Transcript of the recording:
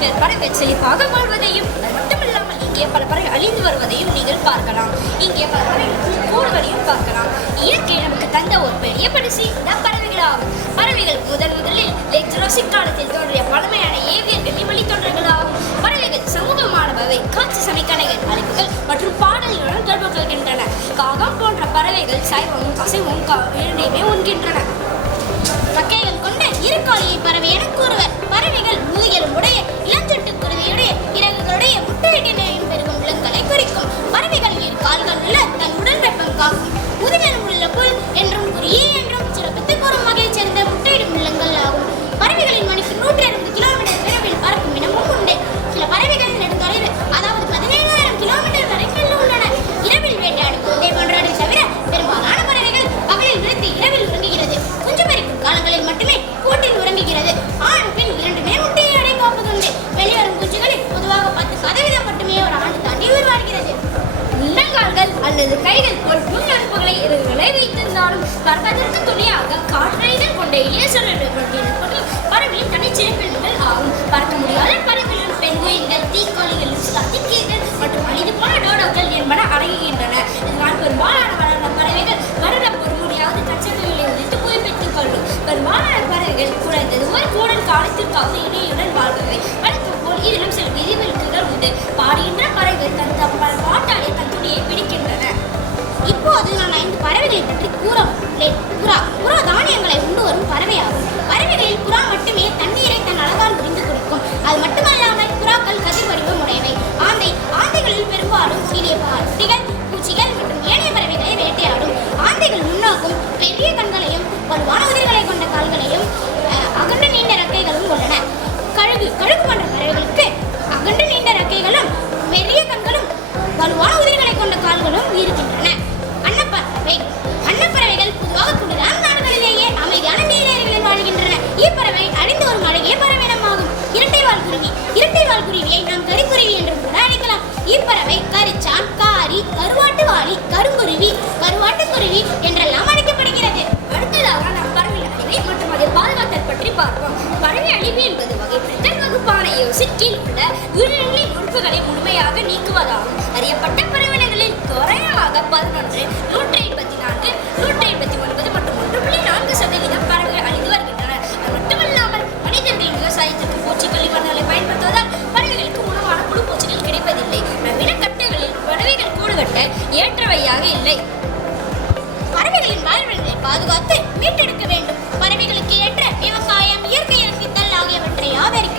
பின்னர் பறவை செழிப்பாக வாழ்வதையும் மட்டுமில்லாமல் இங்கே பல பறவை அழிந்து வருவதையும் நீங்கள் பார்க்கலாம். இங்கே பல பறவைகள் கூடுவதையும் பார்க்கலாம். இயற்கை நமக்கு தந்த ஒரு பெரிய பரிசு. இந்த பறவைகளாகும் பறவைகள் முதன் முதலில் ஜுராசிக் காலத்தில் தோன்றிய பழமையான ஏவியல் வெள்ளிமொழி தொண்டர்களாகும் பறவைகள் சமூகமானவை. காட்சி சமைக்கணைகள் அழைப்புகள் மற்றும் பாடல்களுடன் தொடர்பு கொள்கின்றன. காகம் போன்ற பறவைகள் சைவமும் அசைவமும் இரண்டையுமே உண்கின்றன. தக்கைகள் கொண்ட இருக்காலியை பறவை என கூறுவர். பண்ணுறதுக்கு இப்போது நான் ஐந்து பறவைகளை பற்றி கூற புறா புறா தானியங்களை உண்டு வரும் பறவையாகும். பறவைகளில் புறா மட்டுமே தண்ணீரை தன் அழகான மெட்ரிக்ஸின் கீழ் உள்ள உயிரினங்களின் உறுப்புகளை முழுமையாக நீக்குவதாகும். அறியப்பட்ட பறவைகளில் குறையாக பதினொன்று நூற்றி எண்பத்தி நான்கு நூற்றி எண்பத்தி ஒன்பது மற்றும் ஒன்று புள்ளி நான்கு சதவீதம் பறவைகள் அழிந்து வருகின்றன. அது மட்டுமல்லாமல் மனிதர்கள் விவசாயத்திற்கு பூச்சிக்கொல்லி மருந்துகளை பயன்படுத்துவதால் பறவைகளுக்கு உணவான குழு பூச்சிகள் கிடைப்பதில்லை. நவீன கட்டுகளில் பறவைகள் கூடு கட்ட ஏற்றவையாக இல்லை. பறவைகளின் வாழ்வெளிகளை பாதுகாத்து மீட்டெடுக்க வேண்டும். பறவைகளுக்கு ஏற்ற விவசாயம் இயற்கை இறக்கித்தல் ஆகியவற்றை ஆதரிக்க